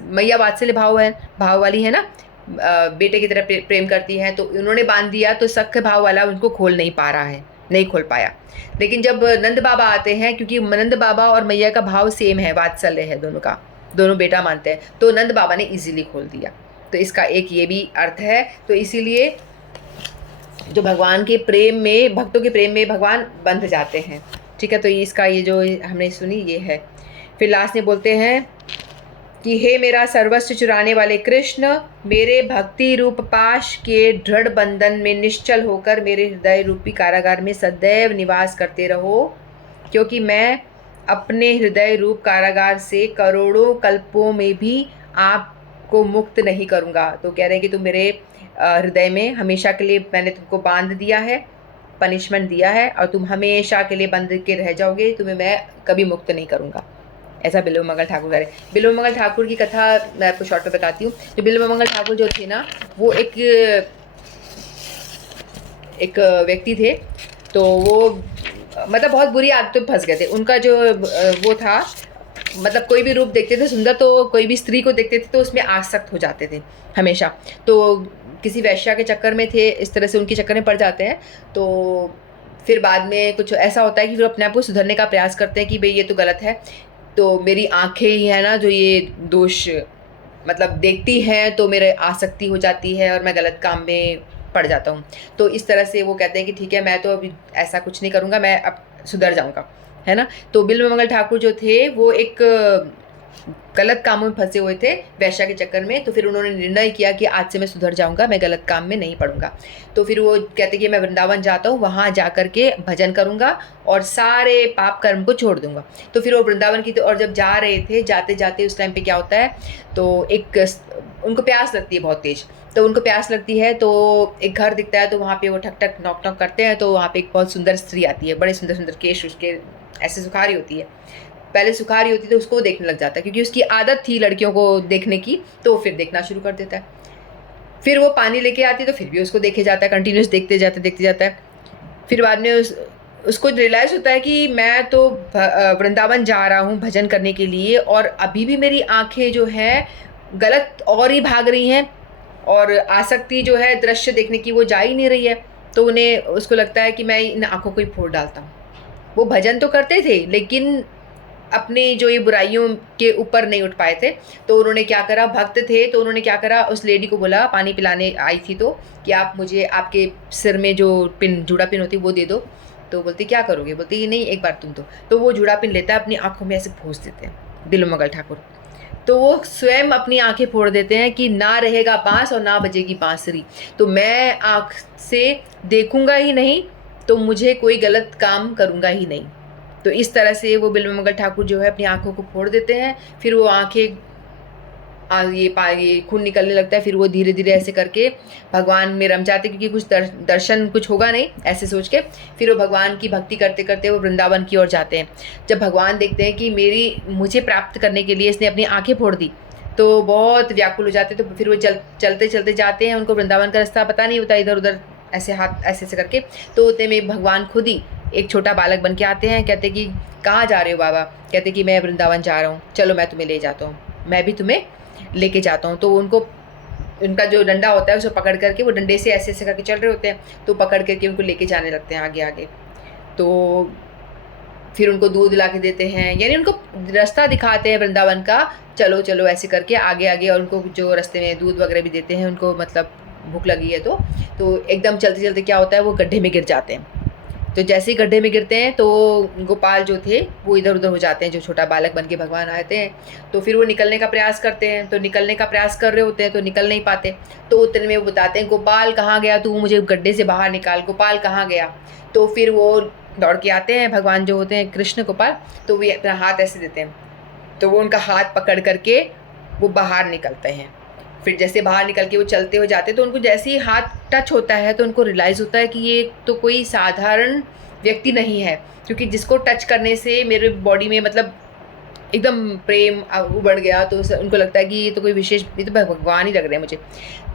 मैया वात्सल्य भाव वाली है ना, बेटे की तरह प्रेम करती है, तो उन्होंने बांध दिया तो सख्य भाव वाला उनको खोल नहीं पा रहा है, नहीं खोल पाया। लेकिन जब नंद बाबा आते हैं, क्योंकि नंद बाबा और मैया का भाव सेम है, वात्सल्य है दोनों का, दोनों बेटा मानते हैं, तो नंद बाबा ने इजीली खोल दिया। तो इसका एक ये भी अर्थ है। तो इसीलिए जो भगवान के प्रेम में, भक्तों के प्रेम में भगवान बंध जाते हैं। ठीक है, तो इसका ये जो हमने सुनी ये है। फिर लास्ट में बोलते हैं कि हे मेरा सर्वस्व चुराने वाले कृष्ण, मेरे भक्ति रूप पाश के दृढ़ बंधन में निश्चल होकर मेरे हृदय रूपी कारागार में सदैव निवास करते रहो, क्योंकि मैं अपने हृदय रूप कारागार से करोड़ों कल्पों में भी आपको मुक्त नहीं करूँगा। तो कह रहे हैं कि तुम मेरे हृदय में हमेशा के लिए मैंने तुमको बांध दिया है, पनिशमेंट दिया है, और तुम हमेशा के लिए बंध के रह जाओगे, तुम्हें मैं कभी मुक्त नहीं करूँगा। ऐसा बिल्व मंगल ठाकुर कह रहे। बिल्व मंगल ठाकुर की कथा मैं आपको शॉर्ट में बताती हूँ। जो बिल्व मंगल ठाकुर जो थे ना, वो एक व्यक्ति थे। तो वो मतलब बहुत बुरी आदतों में फंस गए थे। उनका जो वो था, मतलब कोई भी रूप देखते थे सुंदर, तो कोई भी स्त्री को देखते थे तो उसमें आसक्त हो जाते थे हमेशा। तो किसी वैश्या के चक्कर में थे, इस तरह से उनके चक्कर में पड़ जाते हैं। तो फिर बाद में कुछ ऐसा होता है कि फिर अपने आप को सुधरने का प्रयास करते हैं कि भाई ये तो गलत है, तो मेरी आंखें ही है ना जो ये दोष मतलब देखती हैं, तो मेरे आसक्ति हो जाती है और मैं गलत काम में पड़ जाता हूँ। तो इस तरह से वो कहते हैं कि ठीक है, मैं तो अभी ऐसा कुछ नहीं करूँगा, मैं अब सुधर जाऊँगा, है ना। तो बिल्व मंगल ठाकुर जो थे वो एक गलत कामों में फंसे हुए थे वैश्या के चक्कर में। तो फिर उन्होंने निर्णय किया कि आज से मैं सुधर जाऊंगा, मैं गलत काम में नहीं पड़ूंगा। तो फिर वो कहते कि मैं वृंदावन जाता हूँ, वहाँ जा कर के भजन करूँगा और सारे पाप कर्म को छोड़ दूंगा। तो फिर वो वृंदावन की और जब जा रहे थे, जाते जाते उस टाइम पे क्या होता है, तो एक उनको प्यास लगती है बहुत तेज। तो उनको प्यास लगती है तो एक घर दिखता है, तो वहाँ पे वो ठक ठक नॉक नॉक करते हैं। तो वहाँ पे एक बहुत सुंदर स्त्री आती है, बड़े सुंदर सुंदर केश उसके ऐसे सुखारी होती है। पहले सुखारी होती तो उसको देखने लग जाता है, क्योंकि उसकी आदत थी लड़कियों को देखने की, तो फिर देखना शुरू कर देता है। फिर वो पानी लेके आती है तो फिर भी उसको देखे जाता है, कंटिन्यूस देखते जाता है। फिर बाद में उसको रियलाइज़ होता है कि मैं तो वृंदावन जा रहा हूँ भजन करने के लिए, और अभी भी मेरी आँखें जो हैं गलत और ही भाग रही हैं, और आसक्ति जो है दृश्य देखने की वो जा ही नहीं रही है। तो उसको लगता है कि मैं इन आँखों को ही फोड़ डालता हूँ। वो भजन तो करते थे लेकिन अपनी जो ये बुराइयों के ऊपर नहीं उठ पाए थे। तो उन्होंने क्या करा, भक्त थे तो उन्होंने क्या करा, उस लेडी को बोला, पानी पिलाने आई थी तो, कि आप मुझे आपके सिर में जो पिन, जूड़ा पिन होती है वो दे दो। तो बोलती क्या करोगे, बोलती कि नहीं एक बार तुम दो। तो वो जूड़ा पिन लेता है, अपनी आँखों में ऐसे ठूस देते हैं बिल्व मंगल ठाकुर। तो वो स्वयं अपनी आंखें फोड़ देते हैं कि ना रहेगा बांस और ना बजेगी बांसुरी। तो मैं आँख से देखूंगा ही नहीं, तो मुझे कोई गलत काम करूंगा ही नहीं। तो इस तरह से वो बिल्व मंगल ठाकुर जो है अपनी आंखों को फोड़ देते हैं। फिर वो आंखें ये खून निकलने लगता है। फिर वो धीरे धीरे ऐसे करके भगवान में रम जाते, क्योंकि कुछ दर्शन कुछ होगा नहीं ऐसे सोच के। फिर वो भगवान की भक्ति करते करते वो वृंदावन की ओर जाते हैं। जब भगवान देखते हैं कि मुझे प्राप्त करने के लिए इसने अपनी आंखें फोड़ दी, तो बहुत व्याकुल हो जाते हैं। तो फिर वो चलते चलते जाते हैं, उनको वृंदावन का रास्ता पता नहीं होता, इधर उधर ऐसे हाथ ऐसे ऐसे करके। तो उतने में भगवान खुद ही एक छोटा बालक बन के आते हैं। कहते कि कहाँ जा रहे हो बाबा, कहते कि मैं वृंदावन जा रहा हूँ, चलो मैं तुम्हें ले जाता हूँ, मैं भी तुम्हें लेके जाता हूँ। तो उनका जो डंडा होता है उसको पकड़ करके, वो डंडे से ऐसे ऐसे करके चल रहे होते हैं, तो पकड़ करके उनको लेके जाने लगते हैं आगे आगे। तो फिर उनको दूध ला के देते हैं, यानी उनको रास्ता दिखाते हैं वृंदावन का, चलो चलो ऐसे करके आगे आगे। और उनको जो रास्ते में दूध वगैरह भी देते हैं, उनको मतलब भूख लगी है तो एकदम चलते चलते क्या होता है, वो गड्ढे में गिर जाते हैं। तो जैसे ही गड्ढे में गिरते हैं तो गोपाल जो थे वो इधर उधर हो जाते हैं, जो छोटा बालक बन के भगवान आते हैं। तो फिर वो निकलने का प्रयास करते हैं, तो निकलने का प्रयास कर रहे होते हैं तो निकल नहीं पाते। तो उतने में वो बताते हैं, गोपाल कहाँ गया तू, मुझे गड्ढे से बाहर निकाल, गोपाल कहाँ गया। तो फिर वो दौड़ के आते हैं, भगवान जो होते हैं कृष्ण गोपाल, तो वो अपना हाथ ऐसे देते हैं, तो वो उनका हाथ पकड़ करके वो बाहर निकलते हैं। फिर जैसे बाहर निकल के वो चलते हो जाते, तो उनको जैसे ही हाथ टच होता है तो उनको रियलाइज़ होता है कि ये तो कोई साधारण व्यक्ति नहीं है, क्योंकि जिसको टच करने से मेरे बॉडी में मतलब एकदम प्रेम उबड़ गया। तो उनको लगता है कि ये तो कोई विशेष, ये तो भगवान ही लग रहे हैं मुझे।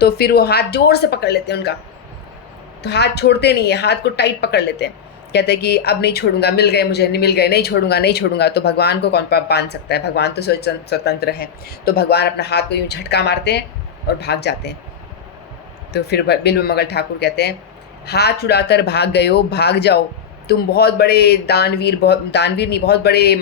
तो फिर वो हाथ जोर से पकड़ लेते हैं उनका, तो हाथ छोड़ते नहीं है, हाथ को टाइट पकड़ लेते हैं। कहते हैं कि अब नहीं छोड़ूंगा, मिल गए मुझे, मिल गए, नहीं छोड़ूंगा नहीं छोड़ूंगा। तो भगवान को कौन बांध सकता है, भगवान तो स्वतंत्र है। तो भगवान अपना हाथ को यूँ झटका मारते हैं और भाग जाते हैं। तो फिर बिल्व मंगल ठाकुर कहते हैं, हाथ छुड़ाकर भाग गए हो, भाग जाओ, तुम बहुत बड़े दानवीर नहीं, बहुत बड़े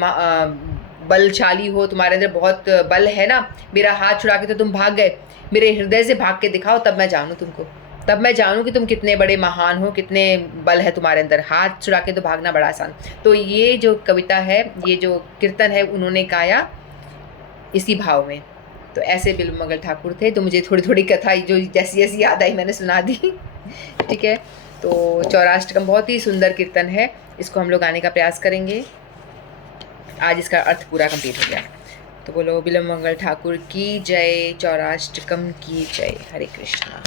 बलशाली हो, तुम्हारे अंदर बहुत बल है ना। मेरा हाथ छुड़ा के तो तुम भाग गए, मेरे हृदय से भाग के दिखाओ, तब मैं जानूँ तुमको। तब मैं जानूँ कि तुम कितने बड़े महान हो, कितने बल है तुम्हारे अंदर, हाथ छुड़ा के तो भागना बड़ा आसान। तो ये जो कविता है, ये जो कीर्तन है, उन्होंने गाया इसी भाव में। तो ऐसे बिल्व मंगल ठाकुर थे। तो मुझे थोड़ी थोड़ी कथा जो जैसी जैसी याद आई मैंने सुना दी। ठीक है, तो चौराष्टकम बहुत ही सुंदर कीर्तन है, इसको हम लोग गाने का प्रयास करेंगे। आज इसका अर्थ पूरा कंप्लीट हो गया। तो बोलो बिल्व मंगल ठाकुर की जय, चौराष्टकम की जय। हरे कृष्णा।